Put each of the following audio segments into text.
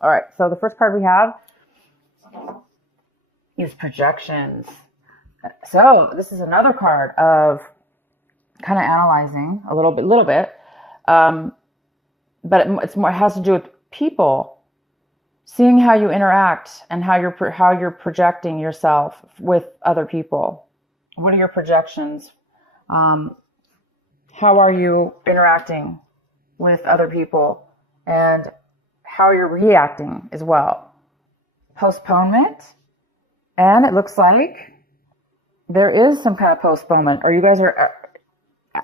All right. So the first card we have is projections. So this is another card of kind of analyzing a little bit. But it's more, it has to do with people, seeing how you interact and how you're projecting yourself with other people. What are your projections? How are you interacting with other people, and how you're reacting as well? Postponement, and it looks like there is some kind of postponement, or you guys are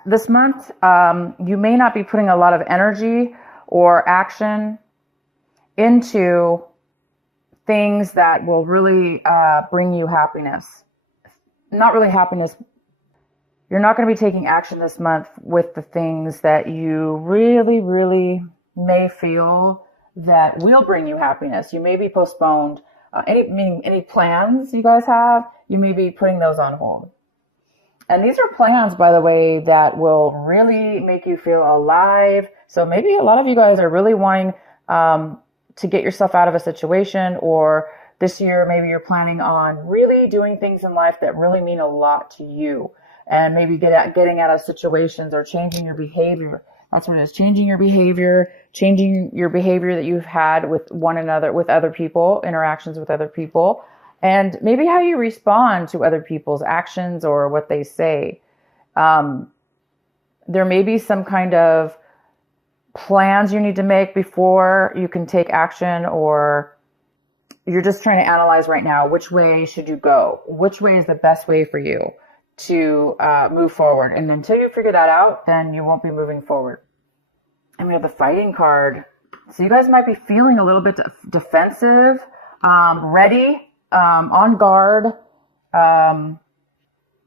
this month. You may not be putting a lot of energy or action into things that will really bring you happiness. Not really happiness. You're not going to be taking action this month with the things that you really, really may feel that will bring you happiness. You may be postponed. Any plans you guys have, you may be putting those on hold. And these are plans, by the way, that will really make you feel alive. So maybe a lot of you guys are really wanting to get yourself out of a situation, or this year maybe you're planning on really doing things in life that really mean a lot to you, and maybe getting out of situations or changing your behavior. That's what it is. Changing your behavior that you've had with one another, with other people, interactions with other people. And maybe how you respond to other people's actions or what they say. There may be some kind of plans you need to make before you can take action, or you're just trying to analyze right now, which way should you go? Which way is the best way for you to move forward? And until you figure that out, then you won't be moving forward. And we have the fighting card. So you guys might be feeling a little bit defensive, ready, on guard.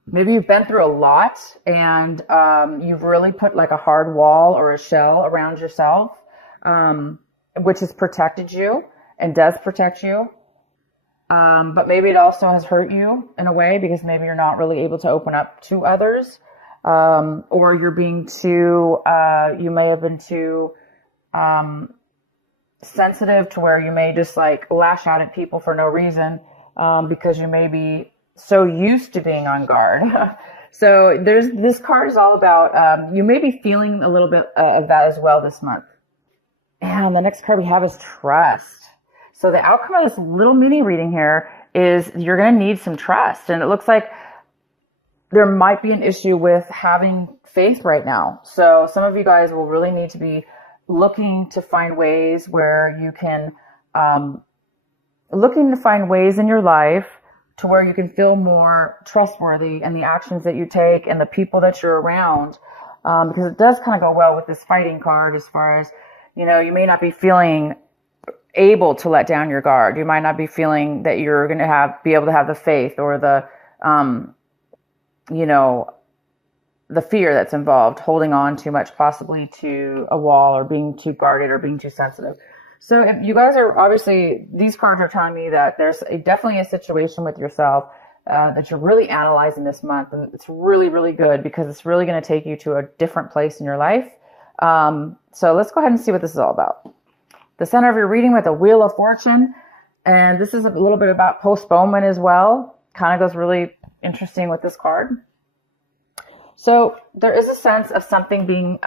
Maybe you've been through a lot, and you've really put like a hard wall or a shell around yourself, which has protected you and does protect you. But maybe it also has hurt you in a way, because maybe you're not really able to open up to others, or you're being too, you may have been too sensitive to where you may just like lash out at people for no reason, because you may be so used to being on guard. So this card is all about, you may be feeling a little bit of that as well this month. And the next card we have is trust. So the outcome of this little mini reading here is you're going to need some trust. And it looks like there might be an issue with having faith right now. So some of you guys will really need to be looking to find ways where you can, looking to find ways in your life to where you can feel more trustworthy in the actions that you take and the people that you're around. Because it does kind of go well with this fighting card, as far as, you know, you may not be feeling able to let down your guard. You might not be feeling that you're going to be able to have the faith or the, the fear that's involved, holding on too much, possibly to a wall, or being too guarded, or being too sensitive. So if you guys are, obviously, these cards are telling me that there's definitely a situation with yourself that you're really analyzing this month. And it's really, really good, because it's really going to take you to a different place in your life. So let's go ahead and see what this is all about. The center of your reading with a Wheel of Fortune. And this is a little bit about postponement as well. Kind of goes really interesting with this card. So there is a sense of something being,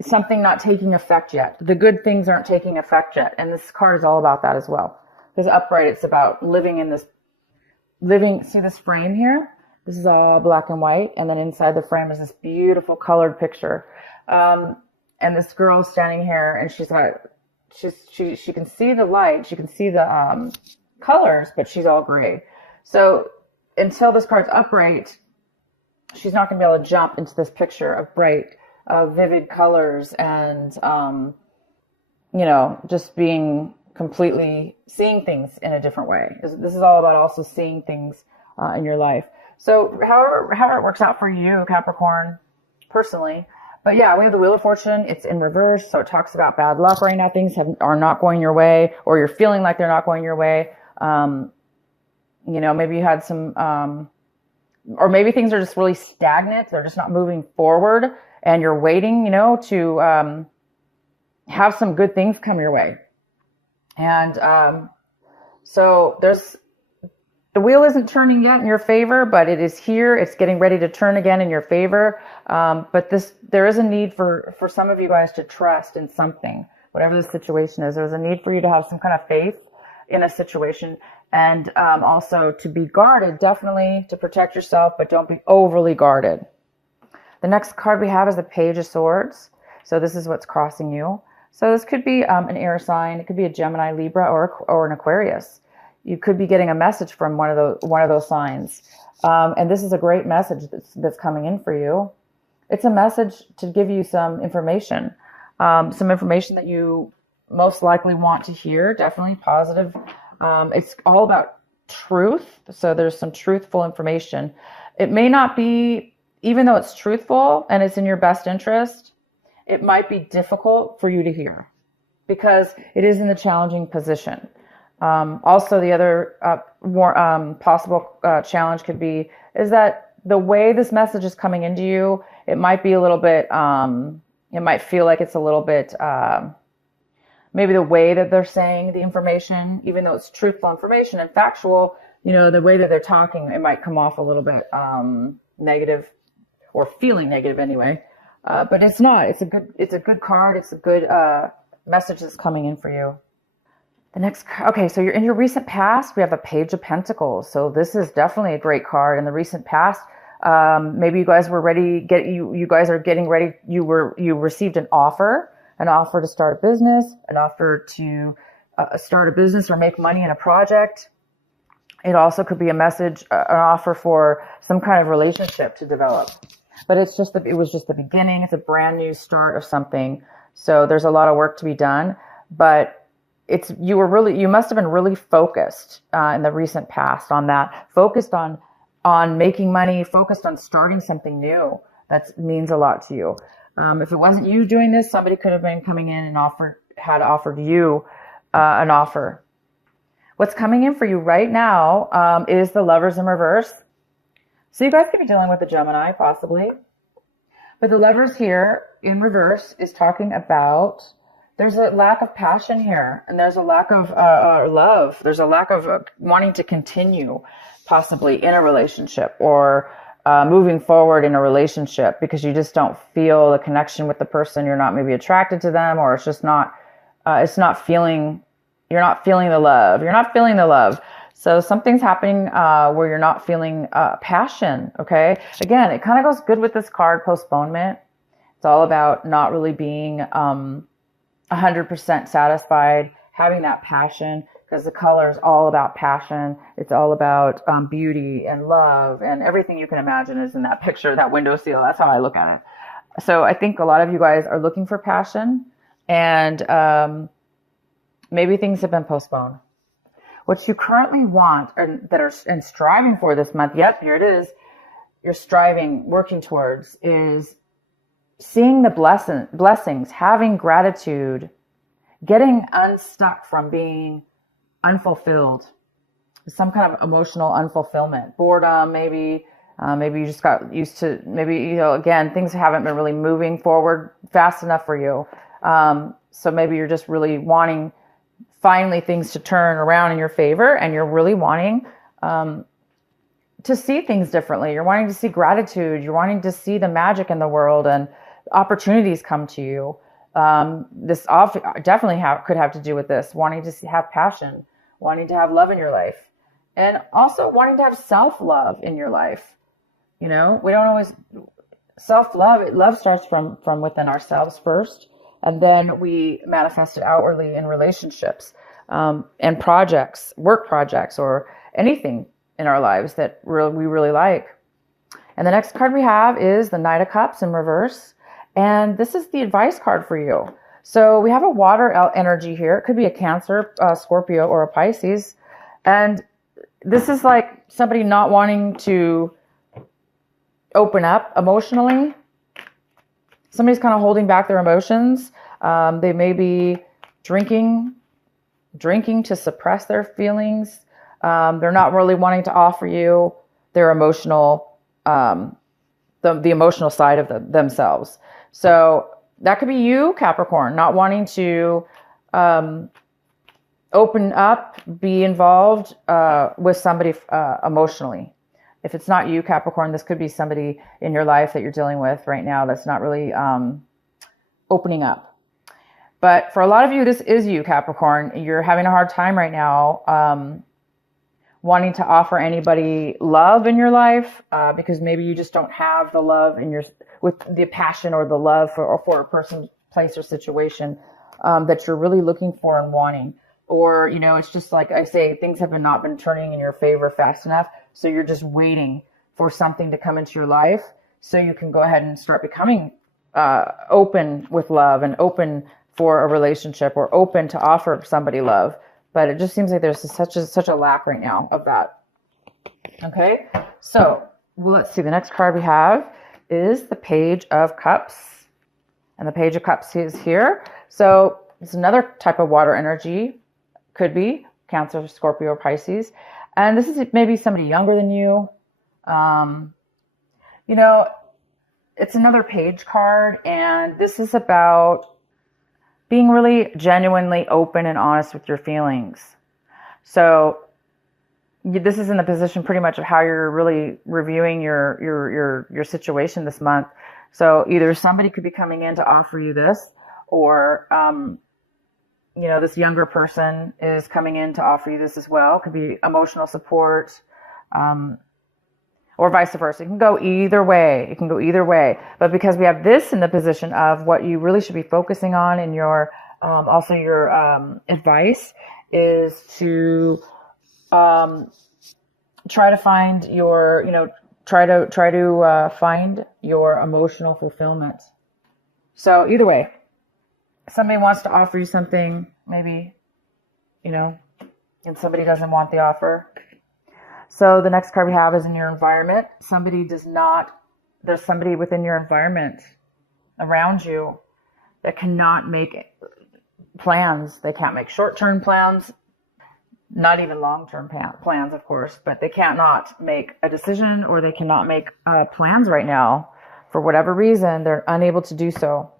something not taking effect yet. The good things aren't taking effect yet. And this card is all about that as well. Because upright, it's about see this frame here? This is all black and white. And then inside the frame is this beautiful colored picture. And this girl standing here, and she can see the light. She can see the colors, but she's all gray. So until this card's upright, she's not going to be able to jump into this picture of bright, vivid colors and, just being completely seeing things in a different way. This is all about also seeing things in your life. So however it works out for you, Capricorn, personally. But yeah, we have the Wheel of Fortune. It's in reverse. So it talks about bad luck right now. Things are not going your way, or you're feeling like they're not going your way. Maybe you had some, or maybe things are just really stagnant. They're just not moving forward, and you're waiting, to have some good things come your way. And so the wheel isn't turning yet in your favor, but it is here. It's getting ready to turn again in your favor. But there is a need for some of you guys to trust in something, whatever the situation is. There's a need for you to have some kind of faith in a situation, and also to be guarded, definitely to protect yourself, but don't be overly guarded. The next card we have is the Page of Swords. So this is what's crossing you. So this could be an air sign. It could be a Gemini, Libra, or an Aquarius. You could be getting a message from one of those signs. And this is a great message that's coming in for you. It's a message to give you some information that you most likely want to hear, definitely positive. It's all about truth. So there's some truthful information. It may not be, even though it's truthful and it's in your best interest, it might be difficult for you to hear because it is in a challenging position. Also, the other more possible challenge could be is that the way this message is coming into you, it might be a little bit, it might feel like it's a little bit, maybe the way that they're saying the information, even though it's truthful information and factual, the way that they're talking, it might come off a little bit negative or feeling negative anyway. But it's not. It's a good card. It's a good message that's coming in for you. The next, okay, so you're in your recent past. We have a Page of Pentacles. So this is definitely a great card. In the recent past, maybe you guys were ready. You guys are getting ready. You received an offer to start a business, an offer to start a business or make money in a project. It also could be a message, an offer for some kind of relationship to develop. But it was just the beginning. It's a brand new start of something. So there's a lot of work to be done. But you must have been really focused in the recent past on that. Focused on making money. Focused on starting something new. That means a lot to you. If it wasn't you doing this, somebody could have been coming in and had offered you an offer. What's coming in for you right now is the Lovers in reverse. So you guys could be dealing with a Gemini, possibly. But the Lovers here in reverse is talking about there's a lack of passion here. And there's a lack of love. There's a lack of wanting to continue, possibly, in a relationship or moving forward in a relationship because you just don't feel the connection with the person. You're not maybe attracted to them, or it's just not, you're not feeling the love. You're not feeling the love. So something's happening where you're not feeling passion, okay? Again, it kind of goes good with this card, postponement. It's all about not really being 100% satisfied, having that passion, because the color is all about passion. It's all about beauty and love, and everything you can imagine is in that picture, that windowsill. That's how I look at it. So I think a lot of you guys are looking for passion, and maybe things have been postponed. What you currently want and striving for this month, yep, here it is, you're striving, working towards, is seeing the blessings, having gratitude, getting unstuck from being unfulfilled, some kind of emotional unfulfillment, boredom, maybe you just got used to, maybe, again, things haven't been really moving forward fast enough for you. So maybe you're just really wanting finally things to turn around in your favor, and you're really wanting to see things differently. You're wanting to see gratitude. You're wanting to see the magic in the world and opportunities come to you. This definitely could have to do with this, wanting to have passion, wanting to have love in your life, and also wanting to have self-love in your life. We don't always self-love. Love starts from within ourselves first. And then we manifest it outwardly in relationships and projects, work projects, or anything in our lives that we really like. And the next card we have is the Knight of Cups in reverse. And this is the advice card for you. So we have a water energy here. It could be a Cancer, Scorpio, or a Pisces. And this is like somebody not wanting to open up emotionally. Somebody's kind of holding back their emotions. They may be drinking to suppress their feelings. They're not really wanting to offer you their emotional, the emotional side of themselves. So that could be you, Capricorn, not wanting to open up, be involved with somebody emotionally. If it's not you, Capricorn, this could be somebody in your life that you're dealing with right now that's not really opening up. But for a lot of you, this is you, Capricorn. You're having a hard time right now wanting to offer anybody love in your life because maybe you just don't have the love in with the passion or the love for a person, place, or situation that you're really looking for and wanting. Or, you know, it's just like I say, things have not been turning in your favor fast enough. So you're just waiting for something to come into your life so you can go ahead and start becoming open with love and open for a relationship or open to offer somebody love. But it just seems like there's such a lack right now of that. Okay, so let's see. The next card we have is the Page of Cups. And the Page of Cups is here. So it's another type of water energy. Could be Cancer, Scorpio, or Pisces. And this is maybe somebody younger than you. You know, it's another page card. And this is about being really genuinely open and honest with your feelings. So this is in the position pretty much of how you're really reviewing your situation this month. So either somebody could be coming in to offer you this, or you know, this younger person is coming in to offer you this as well. It could be emotional support, or vice versa. It can go either way. It can go either way. But because we have this in the position of what you really should be focusing on in your, also your advice is to try to find your, you know, try to find your emotional fulfillment. So either way. Somebody wants to offer you something, maybe, you know, and somebody doesn't want the offer. So the next card we have is in your environment. There's somebody within your environment around you that cannot make plans. They can't make short-term plans, not even long-term plans, of course, but they cannot make a decision or they cannot make plans right now. For whatever reason, they're unable to do so.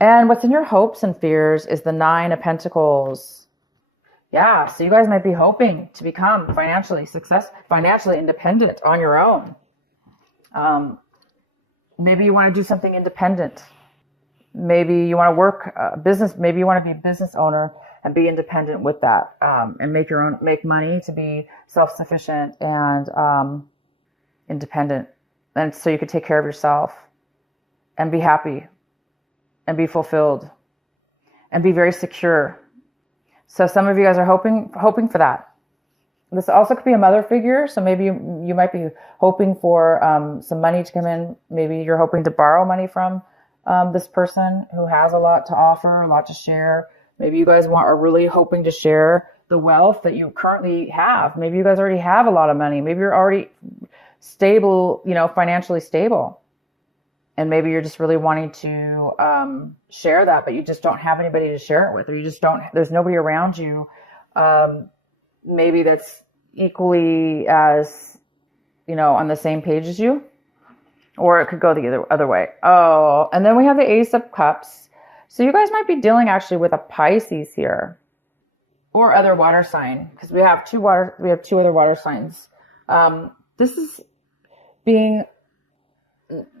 And what's in your hopes and fears is the Nine of Pentacles. Yeah, so you guys might be hoping to become financially independent on your own. Maybe you want to do something independent. Maybe you want to work business. Maybe you want to be a business owner and be independent with that, and make money to be self-sufficient and independent, and so you could take care of yourself and be happy and be fulfilled and be very secure. So some of you guys are hoping for that. This also could be a mother figure. So maybe you might be hoping for some money to come in. Maybe you're hoping to borrow money from this person who has a lot to offer, a lot to share. Maybe you guys are really hoping to share the wealth that you currently have. Maybe you guys already have a lot of money. Maybe you're already stable, you know, financially stable. And maybe you're just really wanting to share that, but you just don't have anybody to share it with, or there's nobody around you maybe that's equally as, you know, on the same page as you. Or it could go the other way. Oh, and then we have the Ace of Cups. So you guys might be dealing actually with a Pisces here, or other water sign, because we have two other water signs. This is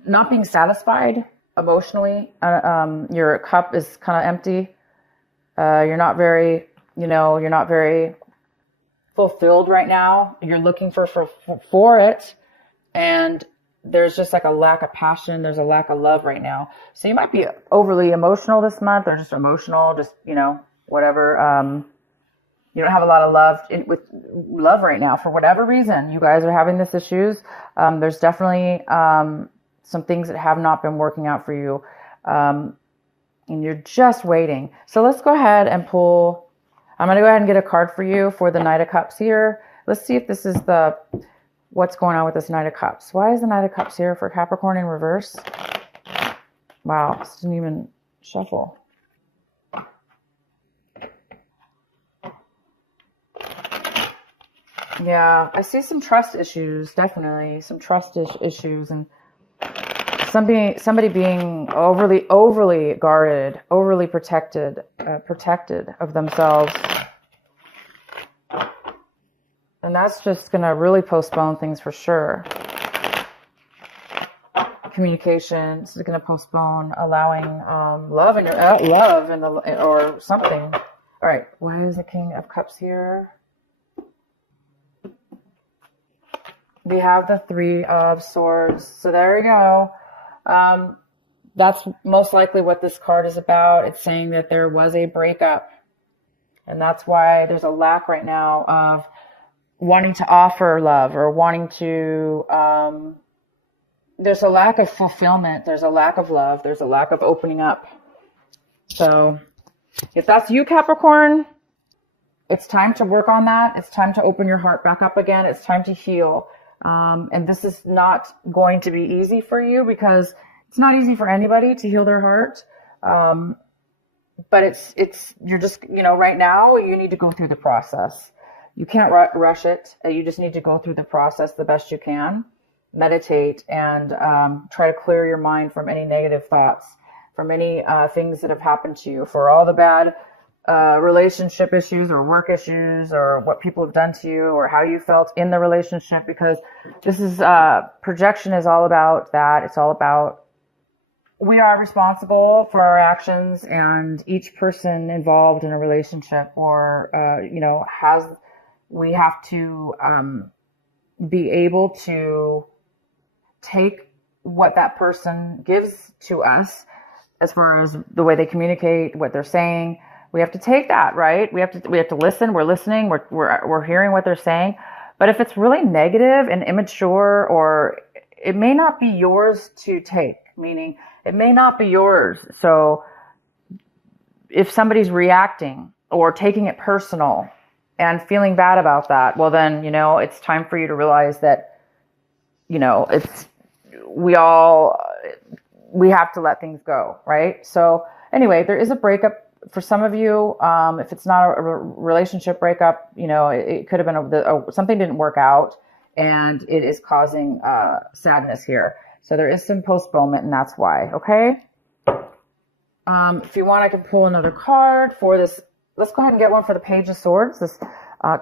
not being satisfied emotionally. Your cup is kind of empty. You're not very fulfilled right now. You're looking for it, and there's just like a lack of passion. There's a lack of love right now. So you might be overly emotional this month, or just emotional, just, you know, whatever. You don't have a lot of love love right now for whatever reason. You guys are having this issues. There's definitely some things that have not been working out for you, and you're just waiting. So let's go ahead and pull. I'm going to go ahead and get a card for you for the Knight of Cups here. Let's see if this is what's going on with this Knight of Cups. Why is the Knight of Cups here for Capricorn in reverse? Wow, this didn't even shuffle. Yeah, I see some trust issues, definitely some trust issues, and somebody being overly guarded, overly protected of themselves. And that's just going to really postpone things for sure. Communication is going to postpone allowing love in your love in the or something. All right, why is the King of Cups here? We have the Three of Swords. So there we go. That's most likely what this card is about. It's saying that there was a breakup. And that's why there's a lack right now of wanting to offer love or wanting to, there's a lack of fulfillment. There's a lack of love. There's a lack of opening up. So if that's you, Capricorn, it's time to work on that. It's time to open your heart back up again. It's time to heal. And this is not going to be easy for you because it's not easy for anybody to heal their heart. But you're just, right now you need to go through the process. You can't rush it. You just need to go through the process the best you can. Meditate and try to clear your mind from any negative thoughts, from any things that have happened to you, for all the bad relationship issues or work issues or what people have done to you or how you felt in the relationship, because this is projection is all about that. It's all about we are responsible for our actions, and each person involved in a relationship or we have to be able to take what that person gives to us as far as the way they communicate, what they're saying. We have to take that, right? We have to listen. We're listening. We're hearing what they're saying. But if it's really negative and immature, or it may not be yours to take, meaning it may not be yours. So if somebody's reacting or taking it personal and feeling bad about that, well then, it's time for you to realize that, we have to let things go, right? So anyway, there is a breakup for some of you. If it's not a relationship breakup, it could have been something didn't work out, and it is causing sadness here. So there is some postponement, and that's why. Okay. If you want, I can pull another card for this. Let's go ahead and get one for the Page of Swords. This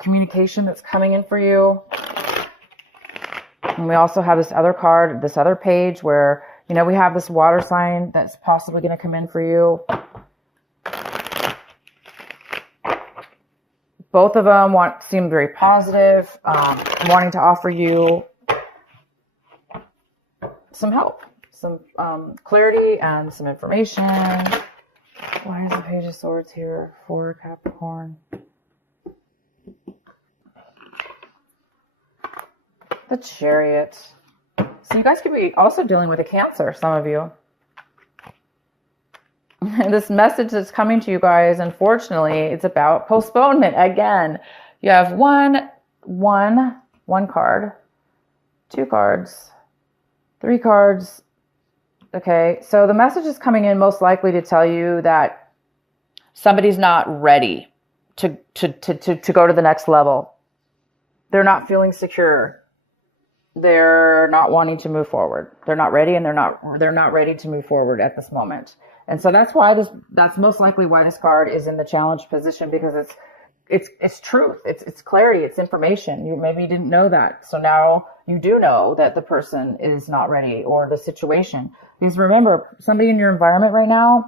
communication that's coming in for you. And we also have this other card, this other page where, we have this water sign that's possibly going to come in for you. Both of them seem very positive, wanting to offer you some help, some clarity, and some information. Why is the Page of Swords here for Capricorn? The Chariot. So you guys could be also dealing with a Cancer, some of you. This message that's coming to you guys, unfortunately, it's about postponement again. You have one card, 2 cards, 3 cards. Okay, so the message is coming in most likely to tell you that somebody's not ready to go to the next level. They're not feeling secure. They're not wanting to move forward. They're not ready, and they're not ready to move forward at this moment. And so that's most likely why this card is in the challenge position, because it's truth. It's clarity. It's information. Maybe you didn't know that. So now you do know that the person is not ready, or the situation. Because remember, somebody in your environment right now,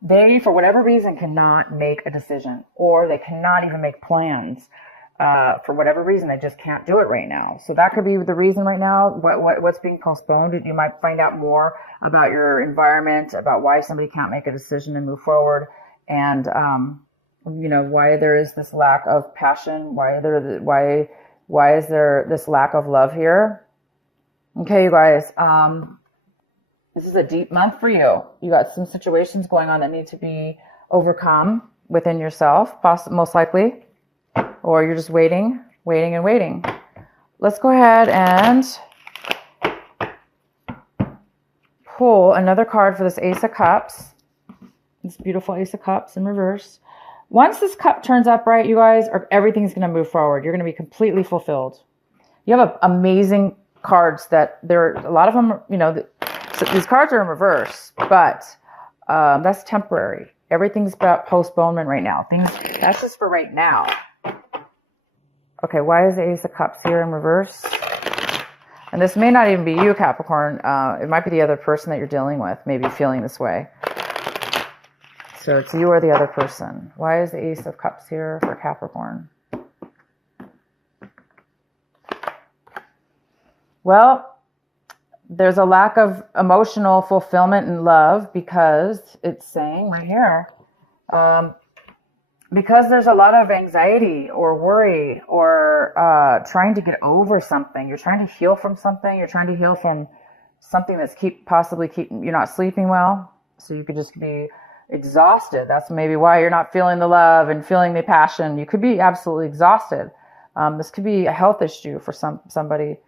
they, for whatever reason, cannot make a decision, or they cannot even make plans. For whatever reason, they just can't do it right now. So that could be the reason right now, what's being postponed. You might find out more about your environment, about why somebody can't make a decision and move forward, and why there is this lack of passion, why is there this lack of love here. Okay, you guys, this is a deep month for you. You got some situations going on that need to be overcome within yourself, most likely. Or you're just waiting. Let's go ahead and pull another card for this Ace of Cups. This beautiful Ace of Cups in reverse. Once this cup turns upright, you guys, everything's going to move forward. You're going to be completely fulfilled. You have amazing cards that a lot of them, So these cards are in reverse, but that's temporary. Everything's about postponement right now. That's just for right now. Okay, why is the Ace of Cups here in reverse? And this may not even be you, Capricorn. It might be the other person that you're dealing with, maybe feeling this way. So it's you or the other person. Why is the Ace of Cups here for Capricorn? Well, there's a lack of emotional fulfillment and love because it's saying right here, because there's a lot of anxiety or worry or trying to get over something. You're trying to heal from something. You're trying to heal from something that's possibly keeping you're not sleeping well. So you could just be exhausted. That's maybe why you're not feeling the love and feeling the passion. You could be absolutely exhausted. This could be a health issue for somebody.